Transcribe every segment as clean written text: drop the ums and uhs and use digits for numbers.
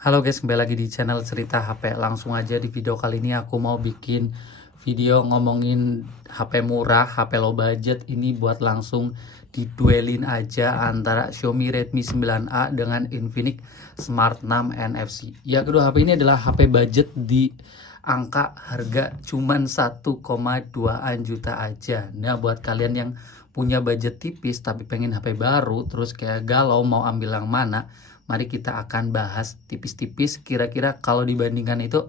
Halo guys, kembali lagi di channel Cerita HP. Langsung aja di video kali ini aku mau bikin video ngomongin HP murah, HP low budget ini buat langsung diduelin aja antara Xiaomi Redmi 9A dengan Infinix Smart 6 NFC. Ya, kedua HP ini adalah HP budget di angka harga cuman 1,2 juta aja. Nah, buat kalian yang punya budget tipis tapi pengen HP baru terus kayak galau mau ambil yang mana, mari kita akan bahas tipis-tipis kira-kira kalau dibandingkan itu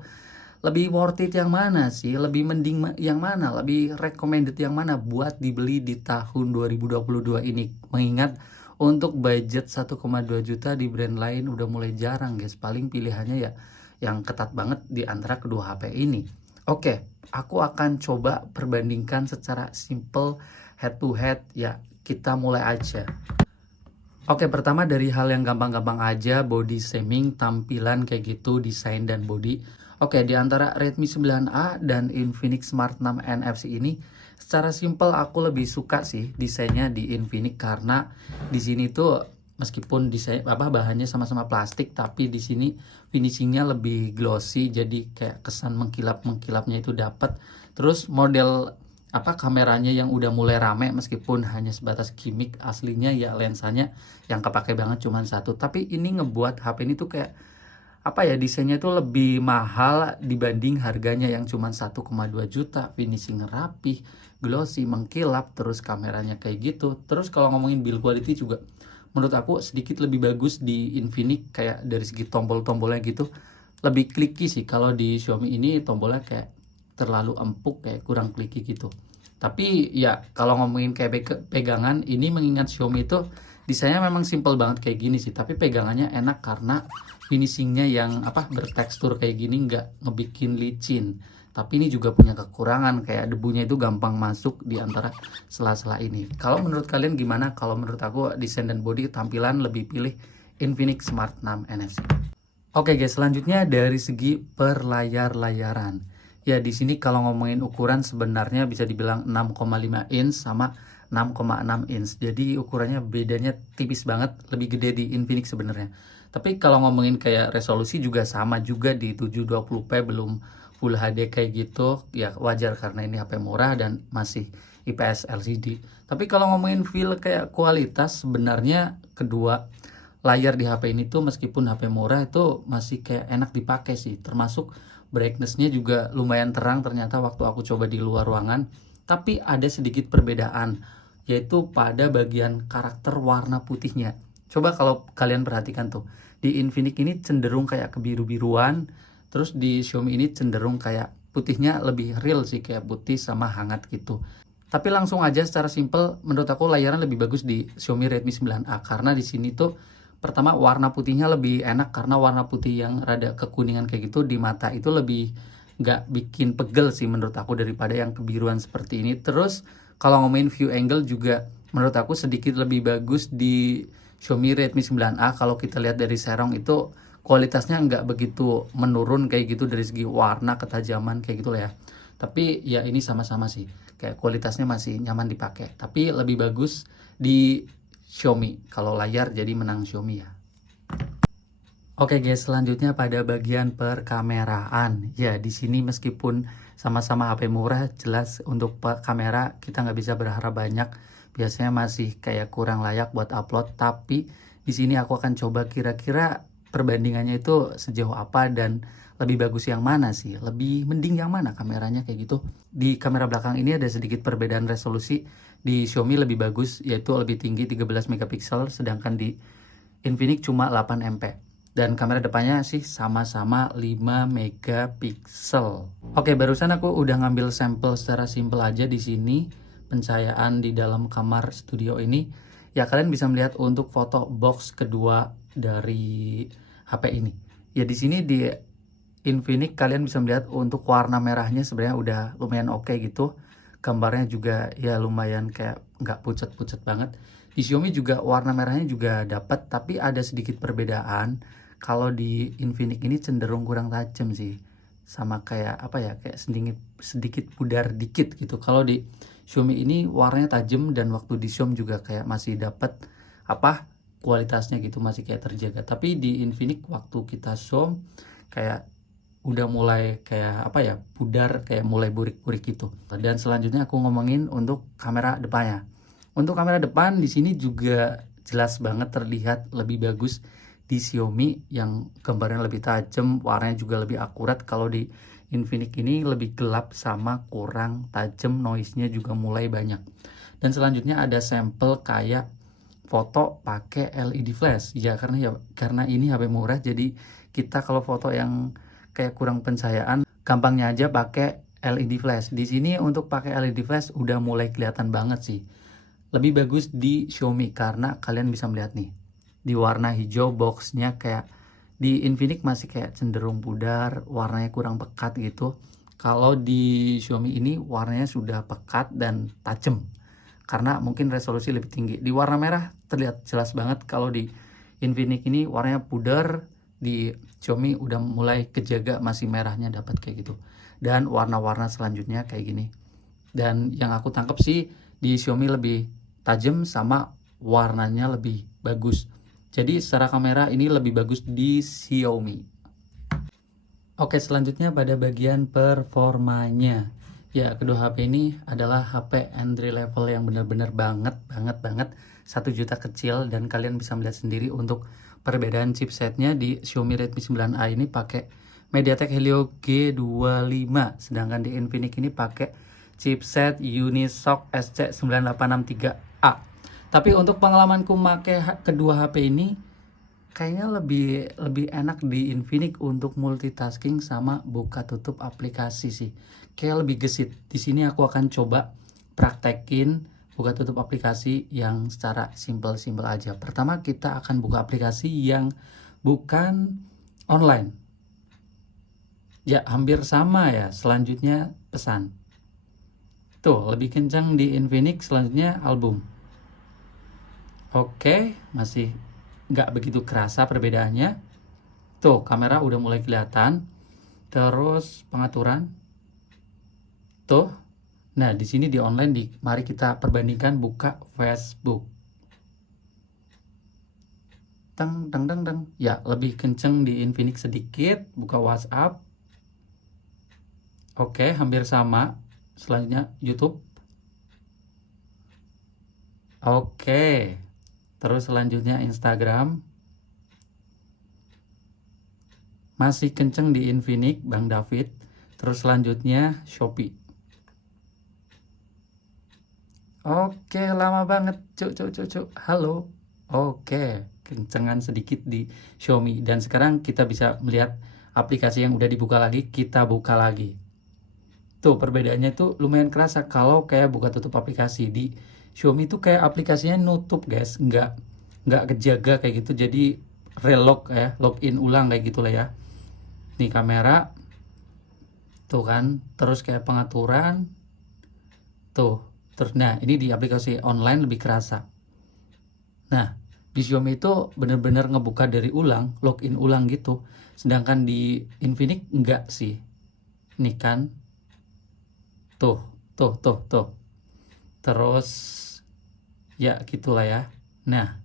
lebih worth it yang mana sih, lebih mending yang mana, lebih recommended yang mana buat dibeli di tahun 2022 ini. Mengingat untuk budget 1,2 juta di brand lain udah mulai jarang guys, paling pilihannya ya yang ketat banget di antara kedua HP ini. Oke, aku akan coba perbandingkan secara simple head to head ya, kita mulai aja. Oke, pertama dari hal yang gampang-gampang aja, body shaming, tampilan kayak gitu, desain dan body. Oke, di antara Redmi 9A dan Infinix Smart 6 NFC ini, secara simple aku lebih suka sih desainnya di Infinix karena di sini tuh meskipun desain bahannya sama-sama plastik, tapi di sini finishingnya lebih glossy, jadi kayak kesan mengkilap-mengkilapnya itu dapat. Terus model kameranya yang udah mulai rame meskipun hanya sebatas gimmick, aslinya ya lensanya yang kepake banget cuman satu, tapi ini ngebuat HP ini tuh kayak desainnya tuh lebih mahal dibanding harganya yang cuman 1,2 juta. Finishing rapih, glossy, mengkilap, terus kameranya kayak gitu. Terus kalau ngomongin build quality juga menurut aku sedikit lebih bagus di Infinix, kayak dari segi tombol-tombolnya gitu lebih kliki sih. Kalau di Xiaomi ini tombolnya kayak terlalu empuk, kayak kurang kliki gitu. Tapi ya kalau ngomongin kayak pegangan, ini mengingat Xiaomi itu desainnya memang simple banget kayak gini sih, tapi pegangannya enak karena finishingnya yang bertekstur kayak gini, nggak ngebikin licin. Tapi ini juga punya kekurangan, kayak debunya itu gampang masuk di antara sela-sela ini. Kalau menurut kalian gimana? Kalau menurut aku desain dan body tampilan lebih pilih Infinix Smart 6 NFC. Oke guys, selanjutnya dari segi perlayar-layaran. Ya, di sini kalau ngomongin ukuran sebenarnya bisa dibilang 6,5 inch sama 6,6 inch. Jadi ukurannya bedanya tipis banget, lebih gede di Infinix sebenarnya. Tapi kalau ngomongin kayak resolusi juga sama juga di 720p, belum Full HD kayak gitu. Ya wajar karena ini HP murah dan masih IPS LCD. Tapi kalau ngomongin feel kayak kualitas, sebenarnya kedua layar di HP ini tuh meskipun HP murah itu masih kayak enak dipakai sih, termasuk brightness-nya juga lumayan terang ternyata waktu aku coba di luar ruangan. Tapi ada sedikit perbedaan, yaitu pada bagian karakter warna putihnya. Coba kalau kalian perhatikan tuh, di Infinix ini cenderung kayak kebiru-biruan, terus di Xiaomi ini cenderung kayak putihnya lebih real sih, kayak putih sama hangat gitu. Tapi langsung aja secara simple, menurut aku layaran lebih bagus di Xiaomi Redmi 9A karena di sini tuh pertama warna putihnya lebih enak, karena warna putih yang rada kekuningan kayak gitu di mata itu lebih nggak bikin pegel sih menurut aku daripada yang kebiruan seperti ini. Terus kalau ngomongin view angle juga menurut aku sedikit lebih bagus di Xiaomi Redmi 9A. Kalau kita lihat dari serong itu kualitasnya nggak begitu menurun kayak gitu dari segi warna ketajaman kayak gitu lah ya. Tapi ya ini sama-sama sih, kayak kualitasnya masih nyaman dipakai, tapi lebih bagus di Xiaomi. Kalau layar jadi menang Xiaomi ya. Oke guys, selanjutnya pada bagian perkameraan. Ya, di sini meskipun sama-sama HP murah, jelas untuk kamera kita nggak bisa berharap banyak. Biasanya masih kayak kurang layak buat upload. Tapi di sini aku akan coba kira-kira perbandingannya itu sejauh apa dan lebih bagus yang mana sih? Lebih mending yang mana kameranya kayak gitu. Di kamera belakang ini ada sedikit perbedaan resolusi. Di Xiaomi lebih bagus, yaitu lebih tinggi 13 megapiksel, sedangkan di Infinix cuma 8 MP. Dan kamera depannya sih sama-sama 5 megapiksel. Oke, barusan aku udah ngambil sampel secara simple aja di sini pencahayaan di dalam kamar studio ini. Ya, kalian bisa melihat untuk foto box kedua dari HP ini. Ya, di sini di Infinix kalian bisa melihat untuk warna merahnya sebenarnya udah lumayan oke gitu. Gambarnya juga ya lumayan kayak nggak pucat-pucat banget. Di Xiaomi juga warna merahnya juga dapat, tapi ada sedikit perbedaan. Kalau di Infinix ini cenderung kurang tajam sih, sama kayak kayak sedikit pudar dikit gitu. Kalau di Xiaomi ini warnanya tajam, dan waktu di Xiaomi juga kayak masih dapat kualitasnya gitu masih kayak terjaga. Tapi di Infinix waktu kita zoom kayak udah mulai kayak apa ya, pudar, kayak mulai burik-burik gitu. Dan selanjutnya aku ngomongin untuk kamera depannya. Untuk kamera depan di sini juga jelas banget terlihat lebih bagus di Xiaomi yang gambarnya lebih tajam, warnanya juga lebih akurat. Kalau di Infinix ini lebih gelap sama kurang tajam, noise-nya juga mulai banyak. Dan selanjutnya ada sampel kayak foto pakai LED flash. Ya karena ini HP murah, jadi kita kalau foto yang kayak kurang pencahayaan, gampangnya aja pakai LED flash. Di sini untuk pakai LED flash udah mulai kelihatan banget sih. Lebih bagus di Xiaomi karena kalian bisa melihat nih, di warna hijau boxnya kayak di Infinix masih kayak cenderung pudar, warnanya kurang pekat gitu. Kalau di Xiaomi ini warnanya sudah pekat dan tajam karena mungkin resolusi lebih tinggi. Di warna merah terlihat jelas banget. Kalau di Infinix ini warnanya pudar, di Xiaomi udah mulai kejaga masih merahnya dapat kayak gitu. Dan warna-warna selanjutnya kayak gini. Dan yang aku tangkap sih di Xiaomi lebih tajam sama warnanya lebih bagus. Jadi secara kamera ini lebih bagus di Xiaomi. Oke, selanjutnya pada bagian performanya. Ya, kedua HP ini adalah HP entry level yang benar-benar banget 1 juta kecil, dan kalian bisa melihat sendiri untuk perbedaan chipsetnya. Di Xiaomi Redmi 9A ini pakai MediaTek Helio G25, sedangkan di Infinix ini pakai chipset Unisoc SC9863A. Tapi untuk pengalamanku pakai kedua HP ini kayaknya lebih enak di Infinix untuk multitasking sama buka tutup aplikasi sih. Kayak lebih gesit. Di sini aku akan coba praktekin buka tutup aplikasi yang secara simple aja. Pertama kita akan buka aplikasi yang bukan online. Ya, hampir sama ya. Selanjutnya pesan. Tuh, lebih kencang di Infinix, selanjutnya album. Oke, masih nggak begitu kerasa perbedaannya. Tuh, kamera udah mulai kelihatan. Terus pengaturan. Tuh. Nah, di sini di online mari kita perbandingkan buka Facebook. Teng. Ya, lebih kenceng di Infinix sedikit. Buka WhatsApp. Oke, hampir sama. Selanjutnya YouTube. Oke. Terus selanjutnya Instagram. Masih kenceng di Infinix, Bang David. Terus selanjutnya Shopee. Oke, lama banget. Cuk. Halo. Oke, kencengan sedikit di Xiaomi. Dan sekarang kita bisa melihat aplikasi yang udah dibuka lagi, kita buka lagi. Tuh, perbedaannya tuh lumayan kerasa kalau kayak buka tutup aplikasi. Di Xiaomi tuh kayak aplikasinya nutup, guys. Nggak kejaga kayak gitu. Jadi relog ya, login ulang kayak gitulah ya. Nih kamera. Tuh kan, terus kayak pengaturan. Tuh. Terus nah, ini di aplikasi online lebih kerasa. Nah, di Xiaomi itu bener-bener ngebuka dari ulang, login ulang gitu. Sedangkan di Infinix enggak sih. Nih kan. Tuh. Terus ya gitulah ya. Nah.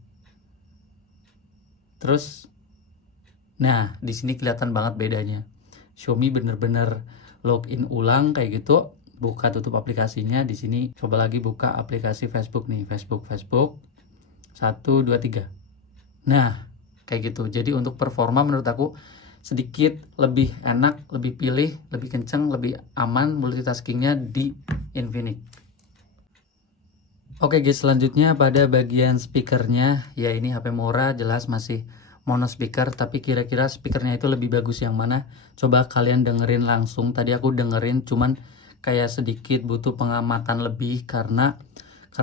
Terus di sini kelihatan banget bedanya. Xiaomi bener-bener login ulang kayak gitu. Buka tutup aplikasinya. Di sini coba lagi buka aplikasi Facebook nih. Facebook 1, 2, 3. Nah, kayak gitu. Jadi untuk performa menurut aku sedikit lebih enak, lebih pilih, lebih kenceng, lebih aman multitaskingnya di Infinix. Oke guys, selanjutnya pada bagian speakernya. Ya, ini HP murah, jelas masih mono speaker, tapi kira-kira speakernya itu lebih bagus yang mana? Coba kalian dengerin langsung. Tadi aku dengerin cuman kayak sedikit butuh pengamatan lebih karena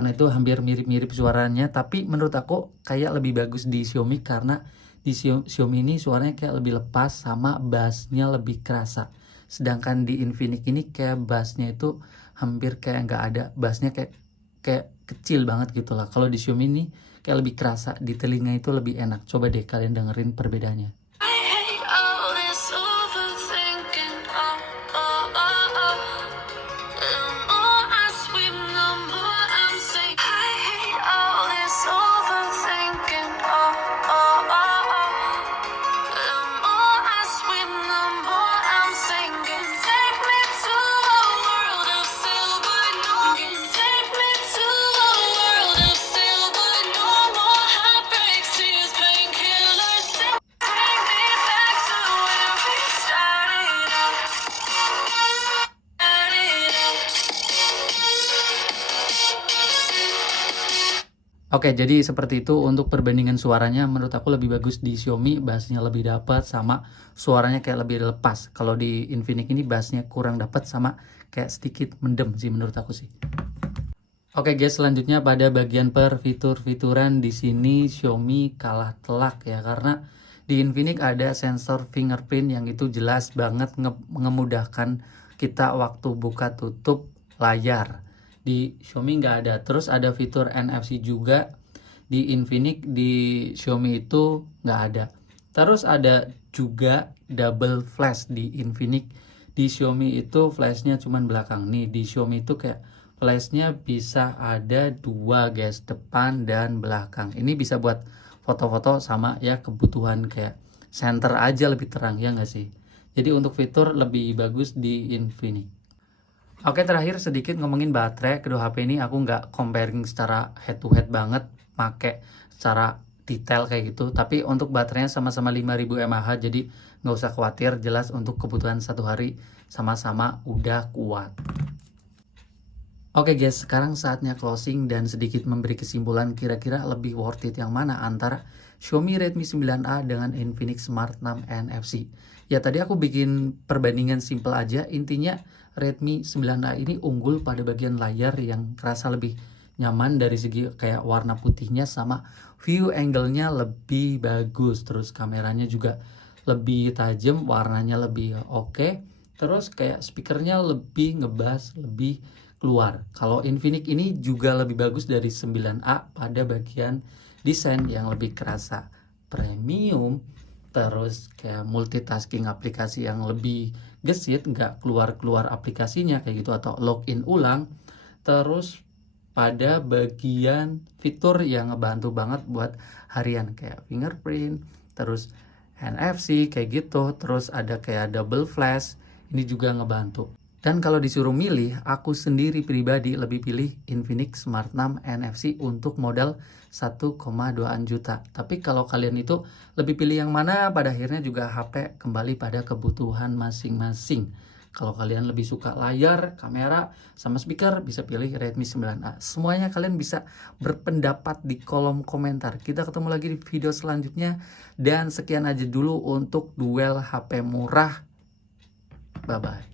itu hampir mirip-mirip suaranya, tapi menurut aku kayak lebih bagus di Xiaomi karena di Xiaomi ini suaranya kayak lebih lepas sama bassnya lebih kerasa. Sedangkan di Infinix ini kayak bassnya itu hampir kayak nggak ada, bassnya kayak kecil banget gitu lah. Kalau di Xiaomi ini kayak lebih kerasa, di telinga itu lebih enak. Coba deh kalian dengerin perbedaannya. Oke, jadi seperti itu untuk perbandingan suaranya menurut aku lebih bagus di Xiaomi, bassnya lebih dapat sama suaranya kayak lebih lepas. Kalau di Infinix ini bassnya kurang dapat sama kayak sedikit mendem sih menurut aku sih. Oke guys, selanjutnya pada bagian per fitur-fituran di sini Xiaomi kalah telak ya, karena di Infinix ada sensor fingerprint yang itu jelas banget mengemudahkan kita waktu buka tutup layar. Di Xiaomi nggak ada. Terus ada fitur NFC juga di Infinix, di Xiaomi itu nggak ada. Terus ada juga double flash di Infinix. Di Xiaomi itu flashnya cuman belakang. Nih di Xiaomi itu kayak flashnya bisa ada dua guys, depan dan belakang. Ini bisa buat foto-foto sama ya kebutuhan kayak center aja lebih terang ya nggak sih. Jadi untuk fitur lebih bagus di Infinix. Oke, terakhir sedikit ngomongin baterai. Kedua HP ini aku nggak comparing secara head to head banget, pakai secara detail kayak gitu. Tapi untuk baterainya sama-sama 5000 mAh, jadi nggak usah khawatir. Jelas untuk kebutuhan satu hari sama-sama udah kuat. Oke guys, sekarang saatnya closing dan sedikit memberi kesimpulan kira-kira lebih worth it yang mana antara Xiaomi Redmi 9A dengan Infinix Smart 6 NFC. Ya tadi aku bikin perbandingan simple aja, intinya Redmi 9A ini unggul pada bagian layar yang kerasa lebih nyaman dari segi kayak warna putihnya sama view angle-nya lebih bagus. Terus kameranya juga lebih tajam, warnanya lebih oke. Terus kayak speakernya lebih ngebass, lebih keluar. Kalau Infinix ini juga lebih bagus dari 9A pada bagian desain yang lebih kerasa premium, terus kayak multitasking aplikasi yang lebih gesit, nggak keluar-keluar aplikasinya kayak gitu atau login ulang. Terus pada bagian fitur yang ngebantu banget buat harian kayak fingerprint, terus NFC kayak gitu, terus ada kayak double flash, ini juga ngebantu. Dan kalau disuruh milih, aku sendiri pribadi lebih pilih Infinix Smart 6 NFC untuk modal 1,2 juta. Tapi kalau kalian itu lebih pilih yang mana, pada akhirnya juga HP kembali pada kebutuhan masing-masing. Kalau kalian lebih suka layar, kamera, sama speaker, bisa pilih Redmi 9A. Semuanya kalian bisa berpendapat di kolom komentar. Kita ketemu lagi di video selanjutnya. Dan sekian aja dulu untuk duel HP murah. Bye-bye.